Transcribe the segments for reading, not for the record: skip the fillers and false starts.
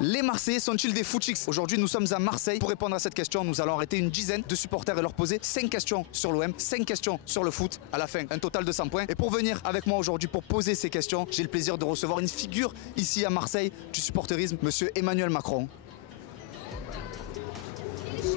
Les Marseillais sont-ils des footix? Aujourd'hui, nous sommes à Marseille. Pour répondre à cette question, nous allons arrêter une dizaine de supporters et leur poser 5 questions sur l'OM, 5 questions sur le foot. À la fin, un total de 100 points. Et pour venir avec moi aujourd'hui pour poser ces questions, j'ai le plaisir de recevoir une figure ici à Marseille du supporterisme, monsieur Emmanuel Macron.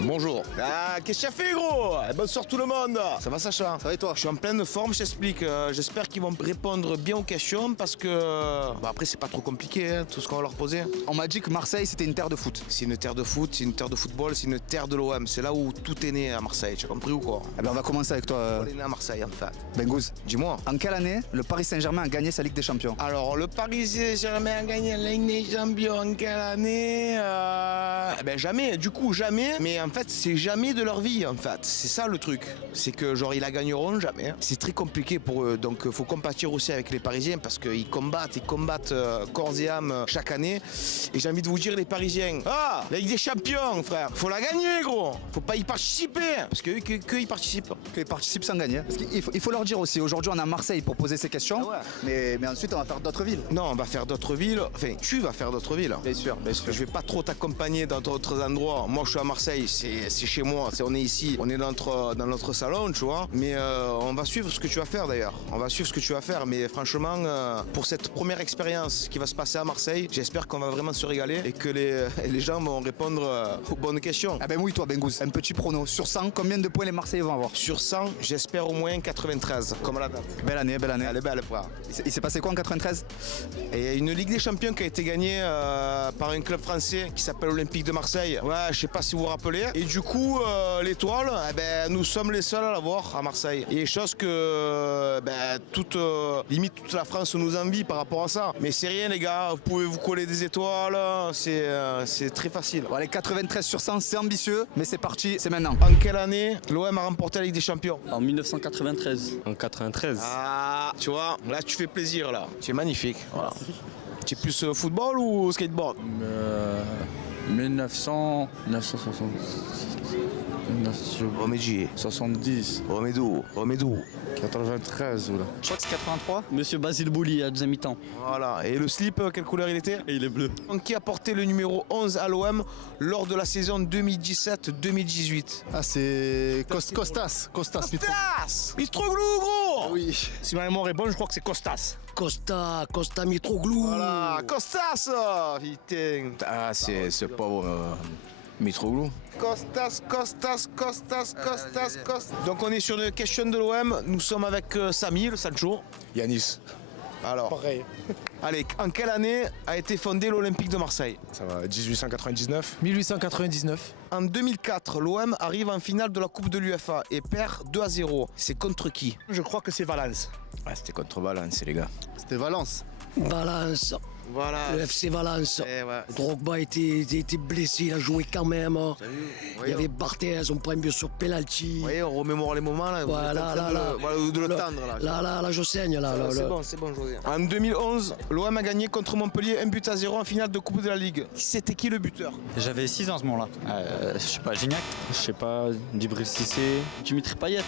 Bonjour. Ah, qu'est-ce que tu as fait, gros? Bonsoir tout le monde. Ça va, Sacha? Ça va et toi? Je suis en pleine forme, je t'explique. J'espère qu'ils vont répondre bien aux questions parce que... après, c'est pas trop compliqué, hein, tout ce qu'on va leur poser. On m'a dit que Marseille, c'était une terre de foot. C'est une terre de foot, c'est une terre de football, c'est une terre de l'OM. C'est là où tout est né à Marseille, tu as compris ou quoi? Eh ben, on va commencer avec toi. On est né à Marseille, en fait. Bengouz, dis-moi. en quelle année le Paris Saint-Germain a gagné sa Ligue des Champions? Alors, le Paris Saint-Germain a gagné la Ligue des Champions en quelle année? Ben jamais, du coup, jamais. Mais en fait, c'est jamais de leur vie, en fait. C'est ça le truc. C'est que, genre, ils la gagneront jamais. C'est très compliqué pour eux. Donc, il faut compatir aussi avec les Parisiens parce qu'ils combattent corps et âme chaque année. Et j'ai envie de vous dire, les Parisiens, ah, la Ligue des Champions, frère, faut la gagner, gros. Faut pas y participer. Parce que y participent. Qu'ils participent sans gagner. Parce qu'il faut leur dire aussi, aujourd'hui, on est à Marseille pour poser ces questions. Ah ouais. Mais ensuite, on va faire d'autres villes. Non, on va faire d'autres villes. Enfin, tu vas faire d'autres villes. Bien sûr, bien sûr. Je vais pas trop t'accompagner dans d'autres endroits. Moi, je suis à Marseille, c'est chez moi. On est ici, on est dans notre salon, tu vois. Mais on va suivre ce que tu vas faire d'ailleurs. On va suivre ce que tu vas faire. Mais franchement, pour cette première expérience qui va se passer à Marseille, j'espère qu'on va vraiment se régaler et que les gens vont répondre aux bonnes questions. Ah ben oui, toi, Bengouz, un petit prono. Sur 100, combien de points les Marseillais vont avoir? Sur 100, j'espère au moins 93, comme la date. Belle année, belle année. Elle est belle, frère. Il s'est passé quoi en 93? Et il y a une Ligue des Champions qui a été gagnée par un club français qui s'appelle Olympique de Marseille. Ouais, je sais pas si vous vous rappelez. Et du coup, l'étoile, eh ben, nous sommes les seuls à l'avoir à Marseille. Et chose que limite toute la France nous envie par rapport à ça. Mais c'est rien, les gars. Vous pouvez vous coller des étoiles. C'est très facile. Bon, allez, 93 sur 100, c'est ambitieux, mais c'est parti, c'est maintenant. En quelle année l'OM a remporté la Ligue des Champions? En 1993. En 93. Ah, tu vois, là tu fais plaisir là. Tu es magnifique. Voilà. Tu es plus football ou skateboard? 1960. Romédier. 70. Romedou. 93 ou là. Je crois que c'est 83. Monsieur Basile Bouli à deuxième mi-temps. Voilà. Et le slip, quelle couleur il était? Et il est bleu. Qui a porté le numéro 11 à l'OM lors de la saison 2017-2018? Ah, c'est Costas. Costas Mitroglou, gros. Oui. Si ma mémoire est bonne, je crois que c'est Costas. Costa Mitroglou. Voilà, Costas. Putain. Ah, c'est pauvre Mitroglou. Costas. Donc on est sur une question de l'OM. Nous sommes avec Samy, le Sancho. Yanis. Alors, Pareil. allez, en quelle année a été fondé l'Olympique de Marseille? Ça va, 1899. 1899. En 2004, l'OM arrive en finale de la Coupe de l'UEFA et perd 2-0. C'est contre qui? Je crois que c'est Valence. Ah, c'était contre Valence, les gars. C'était Valence. Valence. Voilà. Le FC Valence. Eh ouais. Drogba était blessé, il a joué quand même. Il y avait Barthez, on prend bien sur penalty. Vous voyez, on remémore les moments là. Voilà, de le tendre là. Là, je saigne. Là, C'est bon, José. En 2011, l'OM a gagné contre Montpellier 1-0 en finale de Coupe de la Ligue. C'était qui le buteur? J'avais 6 ans à ce moment-là. Je sais pas, Gignac. Je sais pas, Djibril Cissé. Dimitri Payet.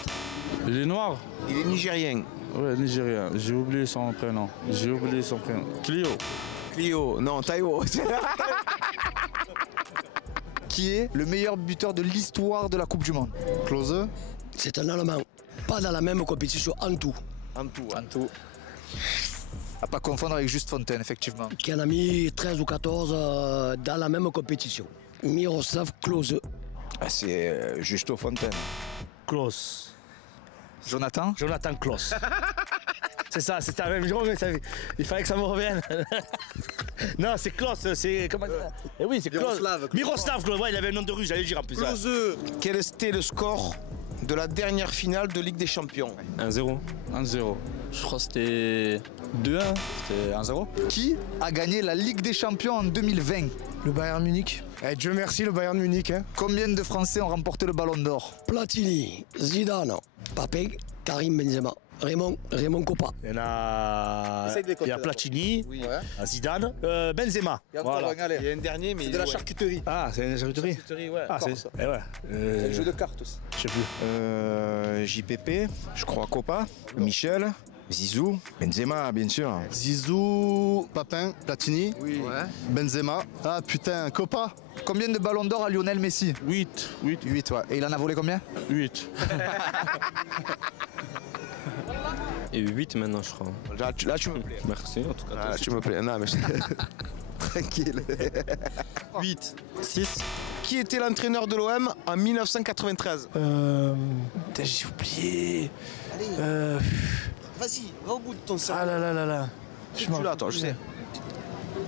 Il est noir? Il est nigérien. Ouais, nigérien. J'ai oublié son prénom. Clio, non, Taïwo. Qui est le meilleur buteur de l'histoire de la Coupe du Monde? Klose. C'est un Allemand. Pas dans la même compétition en tout. En tout. À pas confondre avec Juste Fontaine, effectivement. Qui en a mis 13 ou 14 dans la même compétition. Miroslav Klose. Ah, c'est Justo Fontaine. Klaus. Jonathan Klaus. C'est ça, c'était la même journée. Il fallait que ça me revienne. Non, c'est Klaus, c'est comment dire? Eh oui, c'est Klaus. Miroslav, ouais, il avait un nom de rue, j'allais dire en plus. Quel était le score de la dernière finale de Ligue des Champions? 1-0. 1-0. Je crois que c'était 2-1. C'était 1-0. Qui a gagné la Ligue des Champions en 2020? Le Bayern Munich. Eh, Dieu merci, le Bayern Munich. Hein. Combien de Français ont remporté le Ballon d'Or? Platini, Zidane, Papé, Karim Benzema, Raymond Coppa. Il y en a. Il y a Platini, Zidane, Benzema. Voilà. Il y a un dernier, mais. C'est de la charcuterie. Ah, c'est une charcuterie. Ouais. Ah, c'est. Eh ouais. C'est le jeu de cartes aussi. Je sais plus. JPP, je crois Copa. Michel. Zizou, Benzema, bien sûr. Zizou, Papin, Platini. Oui. Benzema. Ah putain, Copa. Combien de ballons d'or a Lionel Messi? 8. 8, ouais. Et il en a volé combien? 8. Et 8 maintenant, je crois. Là, tu me plais. Merci, en tout cas. Ah, tu me plais. Non, mais tranquille. 8. 6. Qui était l'entraîneur de l'OM en 1993? Putain, j'ai oublié. Vas-y, va au bout de ton cerveau. Ah là là là là. Je suis là, toi, je sais.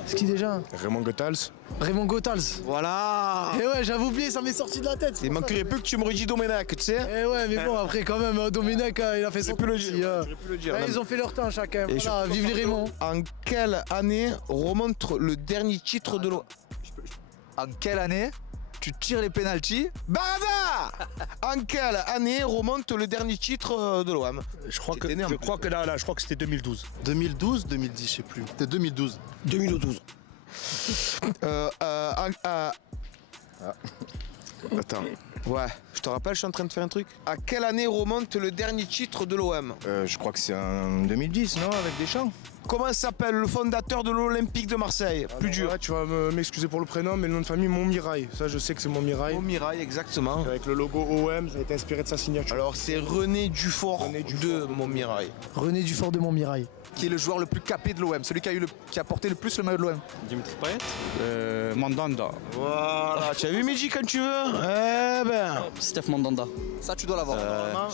C'est qui déjà? Raymond Goethals. Raymond Goethals. Voilà. Eh ouais, j'avais oublié, ça m'est sorti de la tête. Il manquerait peu que tu me redis Domenech, tu sais. Eh ouais, mais bon, après, quand même, Domenech, il a fait son pu le petit, dire. J'aurais pu le dire. ouais, Non, ils ont fait leur temps chacun. Et Voilà, surtout, vive les Raymond. En quelle année remonte le dernier titre de l'OM? En quelle année tu tires les pénaltys? Barada. En quelle année remonte le dernier titre de l'OM? Je crois T'étais né en plus. je crois que c'était 2012. 2012, 2010, je sais plus. C'était 2012. 2012. Attends. Ouais, je te rappelle, je suis en train de faire un truc. À quelle année remonte le dernier titre de l'OM? Je crois que c'est en 2010, non, avec Deschamps. Comment s'appelle le fondateur de l'Olympique de Marseille? Plus dur. Ouais, tu vas m'excuser pour le prénom, mais le nom de famille, Montmirail. Ça, je sais que c'est Montmirail. Mirail, exactement. Avec le logo OM, ça a été inspiré de sa signature. Alors c'est René Dufort René de Dufort. Montmirail. René Dufort de Montmirail. Qui est le joueur le plus capé de l'OM? Celui qui a porté le plus le maillot de l'OM? Dimitri Payet. Mandanda. Voilà, tu as vu Mehdi quand tu veux? Eh ben. Steph Mandanda. Ça, tu dois l'avoir.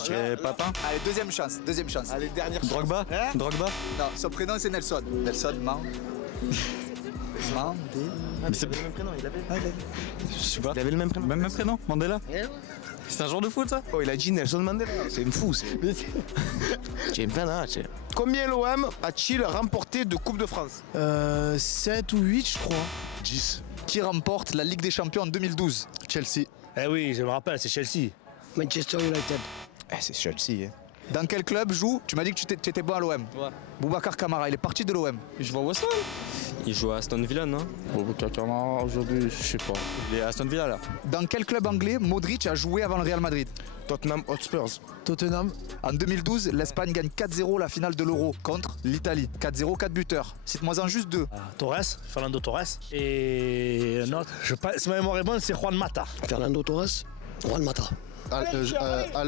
Chez Papin. Allez, deuxième chance, deuxième chance. Allez, dernière chance. Drogba. Drogba. Non, son prénom c'est Nelson. Nelson Mais c'est- Je sais pas. Il avait le même prénom. Même prénom, Mandela. C'est un joueur de foot, ça? Oh, il a dit Nelson Mandela. C'est une fou, c'est. C'est une fan, tu sais. Combien l'OM a-t-il remporté de Coupe de France? 7 ou 8, je crois. 10. Qui remporte la Ligue des Champions en 2012? Chelsea. Eh oui, je me rappelle, c'est Chelsea. Manchester United. C'est Chelsea. Dans quel club joue? Tu m'as dit que tu étais bon à l'OM. Ouais. Boubacar Kamara, il est parti de l'OM. Je vois West Ham. Il joue à Aston Villa, non? Boubacar Kamara, aujourd'hui, je sais pas. Il est à Aston Villa, là. Dans quel club anglais Modric a joué avant le Real Madrid? Tottenham Hotspurs. Tottenham. En 2012, l'Espagne gagne 4-0 la finale de l'Euro contre l'Italie. 4-0, 4 buteurs. Cite-moi en juste 2. Torres, Fernando Torres. Et un autre, si ma mémoire est bonne, c'est Juan Mata. Fernando Torres. Juan Mata.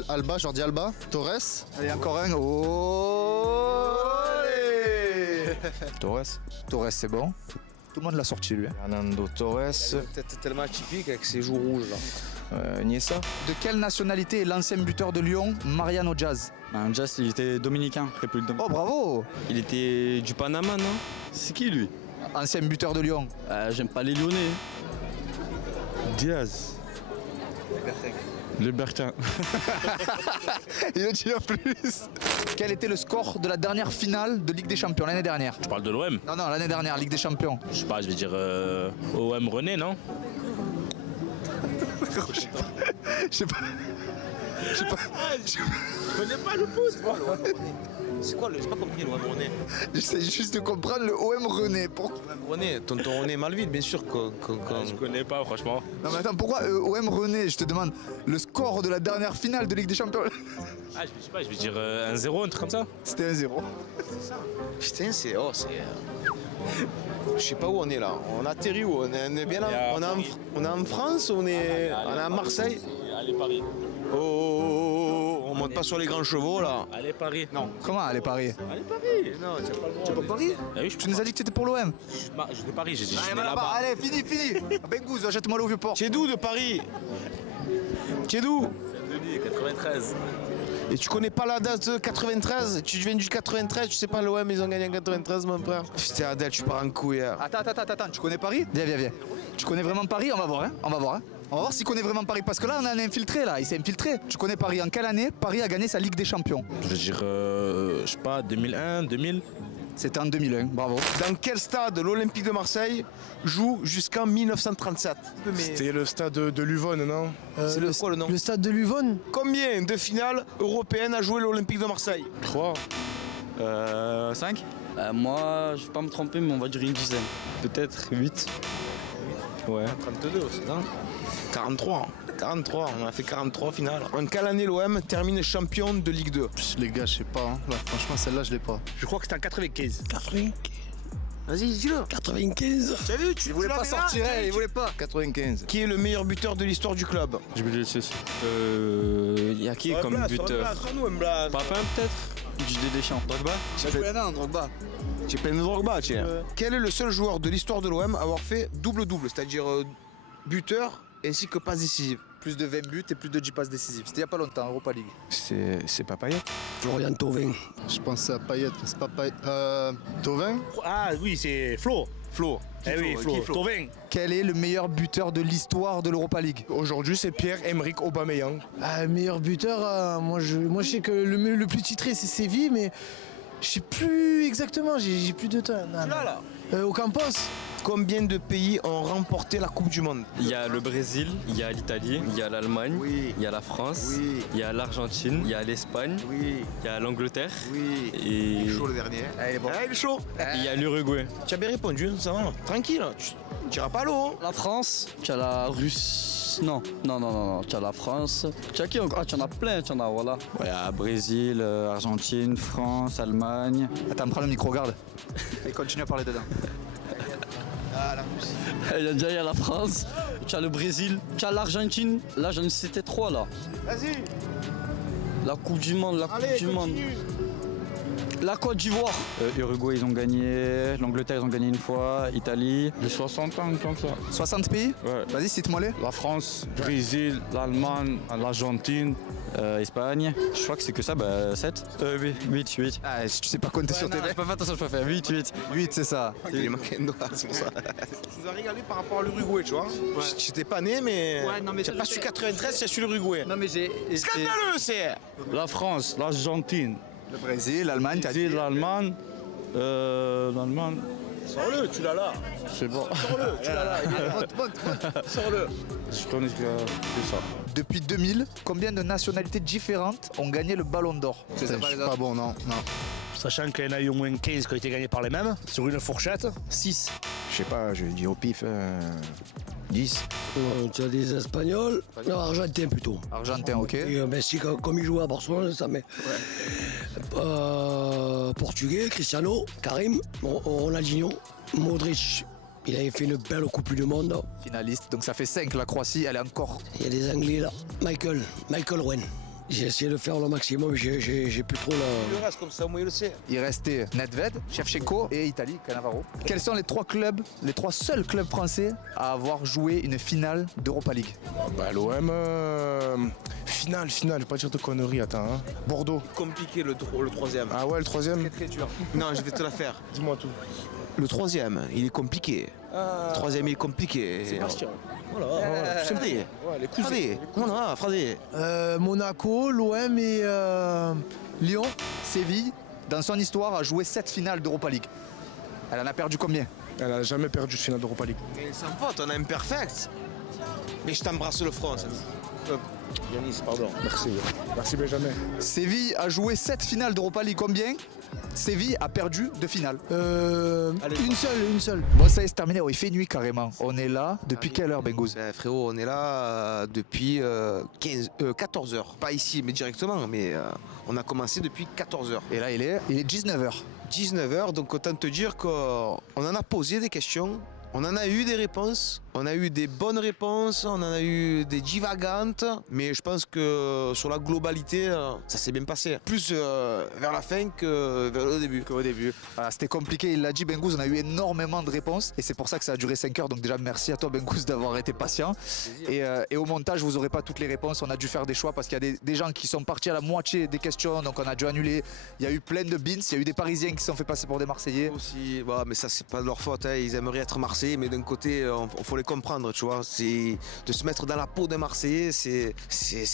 Alba, Jordi Alba. Torres. Allez, encore un. Oh allez. Torres. Torres, c'est bon. Tout le monde l'a sorti, lui. Fernando Torres. Peut-être tellement atypique avec ses joues rouges là. Niessa. De quelle nationalité est l'ancien buteur de Lyon, Mariano Diaz? Jazz, il était dominicain, République Oh, dominicaine. bravo. Il était du Panama, non? C'est qui, lui? Ancien buteur de Lyon. J'aime pas les Lyonnais. Diaz. Libertin. Il en dit en plus. Quel était le score de la dernière finale de Ligue des Champions l'année dernière? Tu parles de l'OM? Non, non, l'année dernière, Ligue des Champions. Je sais pas, je vais dire OM René, non? Je sais pas. Je connais pas le foot. C'est quoi le. J'ai pas compris l'OM René. J'essaie juste de comprendre le OM René. René, tonton René Malvide, bien sûr que. Je connais pas, franchement. Non mais attends, pourquoi OM René? Je te demande le score de la dernière finale de Ligue des Champions. Ah, je sais pas, je vais dire 1-0, un truc comme ça. C'était 1-0. Putain, c'est. Oh, c'est. Je sais pas où on est là. On atterrit où? On est bien là. On est en France, on est à Marseille. Allez, Paris. Oh, on monte pas sur les grands chevaux là. Allez, Paris. Non. Comment aller Paris? Allez, Paris. Non, tu pas le droit. Paris? Ah oui, je Tu nous as dit que tu étais pour l'OM. Je de Paris, j'ai dit je Allez, vais là-bas. allez, fini. Ben Gouze, jette-moi l'eau au Vieux-Port. Tu es d'où de Paris? Tu es d'où? Saint-Denis, 93. Et tu connais pas la date 93? Tu viens du 93, tu sais pas l'OM, ils ont gagné en 93, mon frère. Putain, Adèle, tu pars en couille. Hein. Attends, tu connais Paris? Viens. Tu connais vraiment Paris? On va voir, hein. On va voir s'il connaît vraiment Paris. Parce que là, on a un infiltré, là. Il s'est infiltré. Tu connais Paris? En quelle année Paris a gagné sa Ligue des Champions? Je veux dire, je sais pas, 2001, 2000. C'était en 2001, bravo. Dans quel stade l'Olympique de Marseille joue jusqu'en 1937? C'était le stade de Luvonne, non? C'est quoi le nom? Le stade de Luvonne. Combien de finales européennes a joué l'Olympique de Marseille? 3. 5? Moi, je vais pas me tromper, mais on va dire une dizaine. Peut-être 8. Ouais. 32 aussi, non? 43. 43, on a fait 43 finales. En quelle année l'OM termine champion de Ligue 2? Les gars, je sais pas. Hein. Là, franchement, celle-là, je l'ai pas. Je crois que c'était en 95. 95. Vas-y, dis-le. 95. Tu as vu, tu voulais pas sortir, il voulait pas. 95. Qui est le meilleur buteur de l'histoire du club? Je me dis 6. Il y a qui comme buteur? Papin peut-être? Didier Deschamps. Drogba? Drogba. Tu es plein de Drogba, tiens. Quel est le seul joueur de l'histoire de l'OM à avoir fait double-double, c'est-à-dire buteur ainsi que passe décisive? Plus de 20 buts et plus de 10 passes décisives. C'était il n'y a pas longtemps, Europa League. C'est pas Payet. Florian Thauvin. Je pensais à Payet, mais c'est pas Payet. Thauvin. Ah oui, c'est Flo. Flo. Eh oui, Flo. Thauvin. Quel est le meilleur buteur de l'histoire de l'Europa League? Aujourd'hui, c'est Pierre-Emerick Aubameyang. Meilleur buteur, moi je sais que le plus titré c'est Séville, mais je sais plus exactement, j'ai plus de temps. Là. Au Campos. Combien de pays ont remporté la Coupe du Monde? Il y a le Brésil, il y a l'Italie, il y a l'Allemagne, Oui. il y a la France, Oui. il y a l'Argentine, il y a l'Espagne, Oui. il y a l'Angleterre Oui. et Il est chaud le dernier. Ah, il est bon. Ah, il est chaud. il y a l'Uruguay. Tu as bien répondu, ça va. Tranquille, tu iras pas à l'eau. Hein. La France, tu as la Russie. Non, tu as la France. Tu as qui encore? Ah, tu en as plein, tu en as, voilà. Ouais, il y a Brésil, Argentine, France, Allemagne. Attends, prends le micro, regarde. Et continue à parler dedans. Ah, la Russie. Il y a la France, tu as le Brésil, tu as l'Argentine. Là, j'en citais 3 là. Vas-y. La Coupe du Monde, la Allez, Coupe du Monde. continue. La Côte d'Ivoire. Uruguay, ils ont gagné. L'Angleterre, ils ont gagné une fois. Italie. De 60 ans, comme ça. 60 pays? Ouais. Vas-y, cite-moi les. La France, Brésil, l'Allemagne, l'Argentine. Espagne. Je crois que c'est que ça, 7. 8. Ah, tu sais pas compter sur tes Je peux pas attention, je peux faire 8. 8, c'est ça. Il est manqué un doigt, c'est pour ça. Je vous ai régalé par rapport à l'Uruguay, tu vois. Je t'ai pas né, mais. Ouais, non, mais tu ça, pas je su sais. 93, tu as su l'Uruguay. Non, mais j'ai. Scandaleux, c'est. La France, l'Argentine, Le Brésil, l'Allemagne, t'as dit. Brésil, l'Allemagne. L'Allemagne. Sors-le, tu l'as là. C'est bon. Sors-le, tu l'as là. Sors-le. Je connais que ça. Depuis 2000, combien de nationalités différentes ont gagné le Ballon d'Or? Je suis pas bon, non. Sachant qu'il y en a eu au moins 15 qui ont été gagnés par les mêmes, sur une fourchette. 6. Je sais pas, je dis au pif. 10. Tu as des Espagnols. Non, Argentins plutôt. Argentin, ok. Et Messi, comme il jouait à Barcelone, ça met. Portugais, Cristiano, Karim, Ronaldinho, Modric. Il avait fait une belle Coupe du Monde. Finaliste, donc ça fait 5. La Croatie, elle est encore. Il y a des Anglais là. Michael Owen. J'ai essayé de faire le maximum, j'ai plus trop la. Le reste, comme ça, moi, il le sait. Il restait Nedved, Shevchenko et Italie, Cannavaro. Quels sont les 3 clubs, les 3 seuls clubs français à avoir joué une finale d'Europa League? L'OM, finale, je vais pas dire de conneries, attends. Hein. Bordeaux. Compliqué le troisième. Ah ouais, le troisième? Très dur. Non, je vais te la faire. Dis-moi tout. Le troisième, il est compliqué. Le troisième, il est compliqué. Sébastien. Voilà, tout simplement. Ouais, les cousins. Fradé. Voilà, Fradé. Monaco, l'OM et Lyon. Séville, dans son histoire, a joué 7 finales d'Europa League. Elle en a perdu combien? Elle a jamais perdu de finale d'Europa League. Mais sans faute, on a imperfect. Mais je t'embrasse le front, ça. Yanis, pardon. Merci Benjamin. Séville a joué 7 finales d'Europa League. Combien? Séville a perdu 2 finales. Une seule. Bon, ça y est, c'est terminé. Oh, il fait nuit carrément. On est là depuis quelle heure, Bengouz? Frérot, on est là depuis 14 heures. Pas ici, mais directement, mais on a commencé depuis 14 heures. Et là, il est 19h. 19 heures, donc autant te dire qu'on en a posé des questions. On en a eu des réponses, on a eu des bonnes réponses, on en a eu des divagantes, mais je pense que sur la globalité, ça s'est bien passé. Plus vers la fin que vers le début. Voilà, c'était compliqué, il l'a dit, Bengouz, on a eu énormément de réponses et c'est pour ça que ça a duré 5 heures. Donc déjà, merci à toi, Bengouz, d'avoir été patient. Et au montage, vous n'aurez pas toutes les réponses, on a dû faire des choix parce qu'il y a des gens qui sont partis à la moitié des questions, donc on a dû annuler. Il y a eu plein de bins, il y a eu des Parisiens qui se sont fait passer pour des Marseillais. Aussi, bah, mais ça c'est pas de leur faute, hein. Ils aimeraient être Marseillais, mais d'un côté, il faut les comprendre, tu vois. C'est de se mettre dans la peau des Marseillais, c'est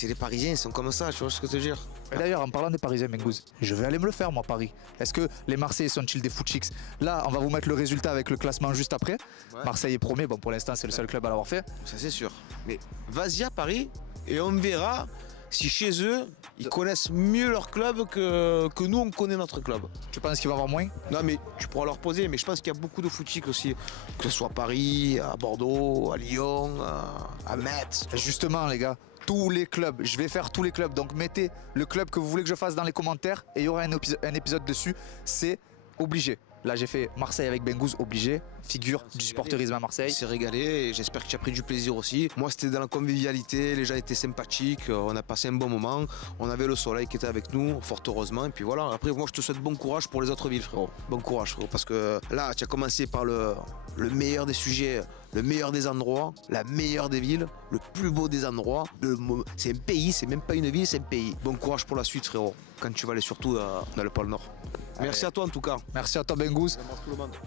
les Parisiens, ils sont comme ça, tu vois ce que je veux dire. Et d'ailleurs, en parlant des Parisiens, Bengouz, je vais aller me le faire, moi, Paris. Est-ce que les Marseillais sont-ils des footchicks? Là, on va vous mettre le résultat avec le classement juste après. Ouais. Marseille est premier, bon, pour l'instant, c'est le seul club à l'avoir fait. Ça c'est sûr. Mais vas-y à Paris et on verra si chez eux, ils connaissent mieux leur club que nous, on connaît notre club. Tu penses qu'il va y avoir moins? Non, mais tu pourras leur poser, mais je pense qu'il y a beaucoup de footix aussi, que ce soit à Paris, à Bordeaux, à Lyon, à Metz. Justement, les gars, tous les clubs, je vais faire tous les clubs. Donc mettez le club que vous voulez que je fasse dans les commentaires et il y aura un épisode dessus. C'est obligé. Là, j'ai fait Marseille avec Bengouz, obligé. Figure du supporterisme à Marseille. C'est régalé et j'espère que tu as pris du plaisir aussi. Moi, c'était dans la convivialité, les gens étaient sympathiques, on a passé un bon moment. On avait le soleil qui était avec nous, fort heureusement. Et puis voilà, après, moi, je te souhaite bon courage pour les autres villes, frérot. Bon courage, frérot, parce que là, tu as commencé par le meilleur des sujets, le meilleur des endroits, la meilleure des villes, le plus beau des endroits. C'est un pays, c'est même pas une ville, c'est un pays. Bon courage pour la suite, frérot, quand tu vas aller surtout dans le pôle Nord. Merci à toi en tout cas. Merci à toi Bengouz.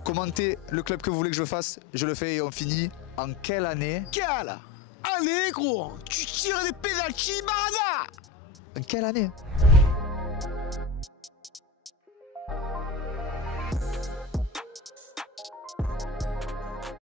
Commentez le club que vous voulez que je fasse. Je le fais et on finit. En quelle année? Quelle année, gros? Tu tires des pénaltys, Barada? En quelle année?